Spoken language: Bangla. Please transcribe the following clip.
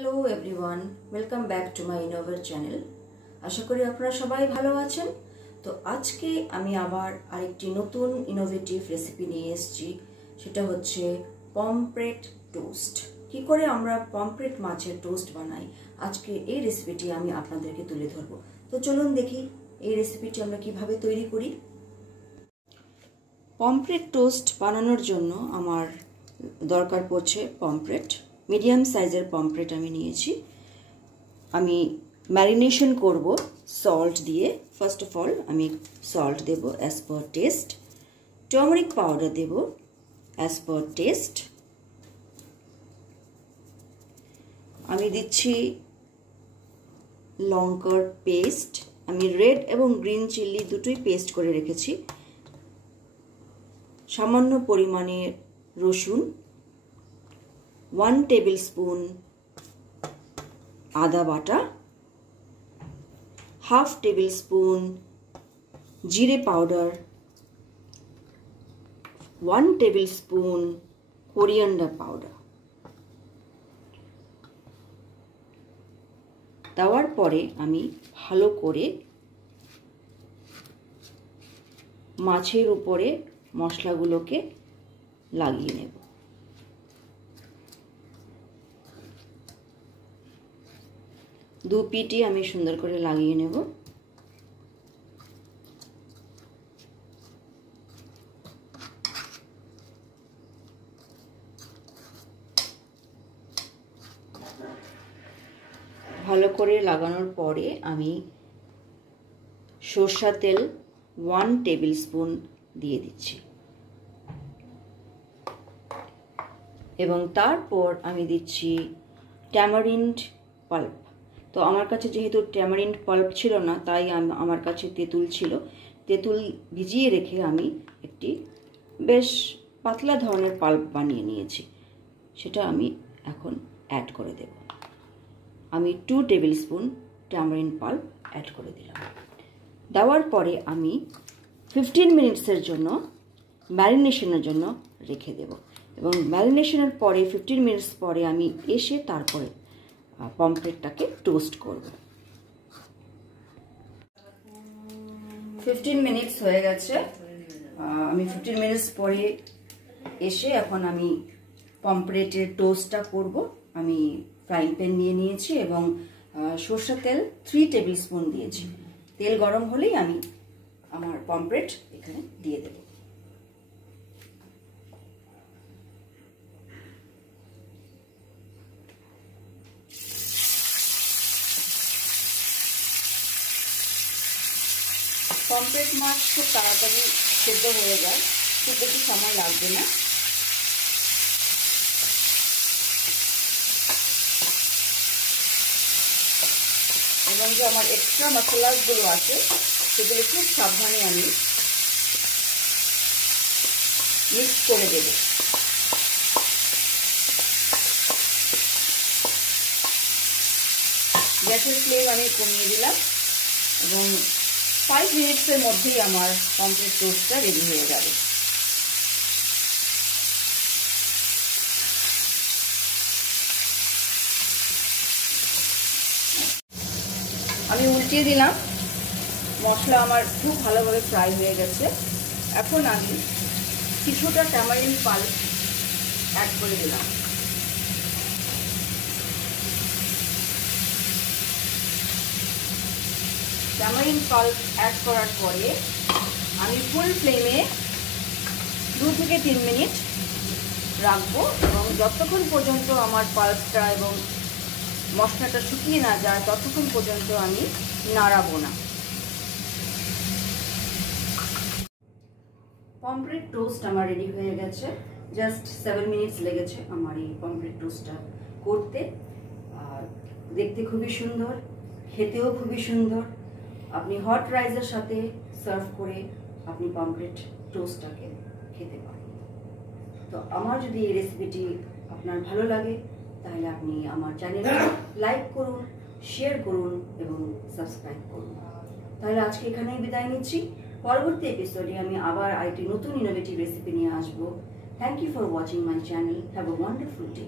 Hello everyone, welcome back to my innovate channel. আশা করি আপনারা সবাই ভালো আছেন। তো আজকে আমি আবার আরেকটি নতুন ইনোভেটিভ রেসিপি নিয়ে এসেছি। সেটা হচ্ছে পমফ্রেট টোস্ট। কি করে আমরা পমফ্রেট মাছের টোস্ট বানাই, আজকে এই রেসিপিটি আমি আপনাদেরকে তুলে ধরবো। তো চলুন দেখি এই রেসিপিটি আমরা কিভাবে তৈরি করি। পমফ্রেট টোস্ট বানানোর জন্য আমার দরকার পড়ছে পমফ্রেট। মিডিয়াম সাইজের পমফ্রেট আমি নিয়েছি। আমি ম্যারিনেশন করব সল্ট দিয়ে। ফার্স্ট অফ অল আমি সল্ট দেব as per taste, turmeric powder দেব অ্যাজ পার টেস্ট, আমি দিচ্ছি লঙ্কার পেস্ট। আমি রেড এবং গ্রিন চিলি দুটোই পেস্ট করে রেখেছি। সামান্য পরিমাণে রসুন, 1 টেবিল স্পুন আদা বাটা, হাফ টেবিল স্পুন জিরে powder, 1 table spoon coriander powder. দেওয়ার পরে আমি ভালো করে মাছের উপরে মশলাগুলোকে লাগিয়ে নেব। দু পিটি আমি সুন্দর করে লাগিয়ে নেব। ভালো করে লাগানোর পরে আমি সরষের তেল 1 টেবিল স্পুন দিয়ে দিচ্ছি এবং তারপর আমি দিচ্ছি ট্যামারিন্ড পাল্প। তো আমার কাছে যেহেতু ট্যামারিন্ড পাল্প ছিল না, তাই আমার কাছে তেঁতুল ছিল। তেঁতুল ভিজিয়ে রেখে আমি একটি বেশ পাতলা ধরনের পাল্প বানিয়ে নিয়েছি। সেটা আমি এখন অ্যাড করে দেব। আমি 2 table spoon tamarind pulp add করে দিলাম। দেওয়ার পরে আমি 15 মিনিটসের জন্য ম্যারিনেশনের জন্য রেখে দেব এবং ম্যারিনেশনের পরে 15 মিনিটস পরে আমি এসে তারপরে পমফ্রেটটাকে টোস্ট করব। 15 মিনিটস হয়ে গেছে। আমি 15 মিনিটস পরে এসে এখন আমি পমফ্রেটের টোস্টটা করব। আমি ফ্রাইং প্যান নিয়ে নিয়েছি এবং সরষের তেল 3 টেবিল স্পুন দিয়েছি। তেল গরম হলেই আমি আমার পমফ্রেট এখানে দিয়ে দেব। পমফ্রেট মাছ খুব তাড়াতাড়ি সেদ্ধ হয়ে যায়, খুব বেশি সময় লাগবে না। এবং যে আমার এক্সট্রা মশলাগুলো আছে সেগুলো খুব সাবধানে আমি মিক্স করে দেব। গ্যাসের ফ্লেম আমি কমিয়ে দিলাম এবং 5 মিনিটসের মধ্যেই আমার পমফ্রেট টোস্টটা রেডি হয়ে যাবে। আমি উল্টিয়ে দিলাম। মশলা আমার খুব ভালোভাবে ফ্রাই হয়ে গেছে। এখন আমি কিছুটা ট্যামারিন্ড পাল্প অ্যাড করে দিলাম। ট্যামারিন্ড পাল্প অ্যাড করার পরে আমি ফুল ফ্লেমে 2 থেকে 3 মিনিট রাখবো এবং যতক্ষণ পর্যন্ত আমার পাল্পটা এবং মশলাটা শুকিয়ে না যায় ততক্ষণ পর্যন্ত আমি নাড়াবো না। পমফ্রেট টোস্ট আমার রেডি হয়ে গেছে। জাস্ট 7 মিনিটস লেগেছে আমার এই পমফ্রেট টোস্টটা করতে। আর দেখতে খুবই সুন্দর, খেতেও খুবই সুন্দর। আপনি হট রাইসের সাথে সার্ভ করে আপনি পমফ্রেট টোস্টটাকে খেতে পারেন। তো আমার যদি এই রেসিপিটি আপনার ভালো লাগে তাহলে আপনি আমার চ্যানেলটা লাইক করুন, শেয়ার করুন এবং সাবস্ক্রাইব করুন। তাহলে আজকে এখানেই বিদায় নিচ্ছি। পরবর্তী এপিসোডে আমি আবার আরেকটি নতুন ইনোভেটিভ রেসিপি নিয়ে আসবো। Thank you for watching my channel. Have a wonderful day.